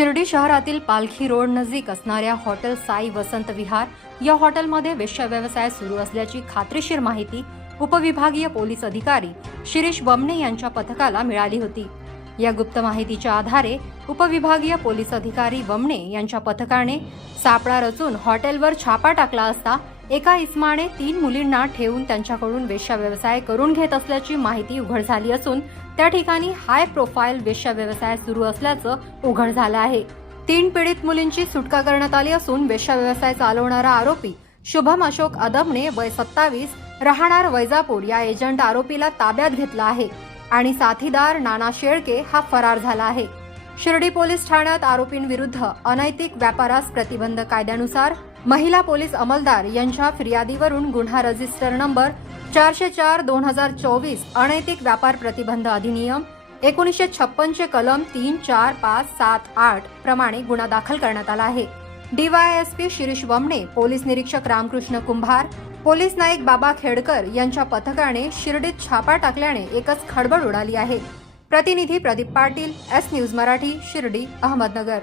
शिर्डी शहरातील पालखी रोड नजीक असणाऱ्या हॉटेल साई वसंत विहार या हॉटेलमध्ये विश्व व्यवसाय सुरू असल्याची खात्रीशीर माहिती उपविभागीय पोलीस अधिकारी शिरीष बमणे यांच्या पथकाला मिळाली होती. या गुप्त माहितीच्या आधारे उपविभागीय पोलीस अधिकारी वमणे यांच्या पथकाने सापळा रचून हॉटेलवर छापा टाकला असता एका इस्माने तीन मुलींना ठेवून त्यांच्याकडून वेश्याव्यवसाय करून घेत असल्याची माहिती उघड झाली असून त्या ठिकाणी हाय प्रोफाईल वेश्याव्यवसाय सुरू असल्याचं उघड झालं आहे. तीन पीडित मुलींची सुटका करण्यात आली असून वेश्याव्यवसाय चालवणारा आरोपी शुभम अशोक अदमने वय सत्तावीस राहणार वैजापूर या एजंट आरोपीला ताब्यात घेतला आहे. आणि साथीदार नाना शेळके हा फरार झाला आहे. शिर्डी पोलीस ठाण्यात आरोपींविरुद्ध अनैतिक व्यापारास प्रतिबंध कायद्यानुसार महिला पोलीस अंमलदार यांच्या फिर्यादीवरून गुन्हा रजिस्टर नंबर चारशे चार दोन हजार चोवीस अनैतिक व्यापार प्रतिबंध अधिनियम एकोणीसशे छप्पनचे कलम तीन चार पाच सात आठ प्रमाणे गुन्हा दाखल करण्यात आला आहे. डीवायएसपी शिरीष बमणे पोलीस निरीक्षक रामकृष्ण कुंभार पोलीस नाईक बाबा खेडकर यांच्या पथकाने शिर्डीत छापा टाकल्याने एकच खडबड उडाली आहे. प्रतिनिधी प्रदीप पाटील एस न्यूज मराठी शिर्डी अहमदनगर.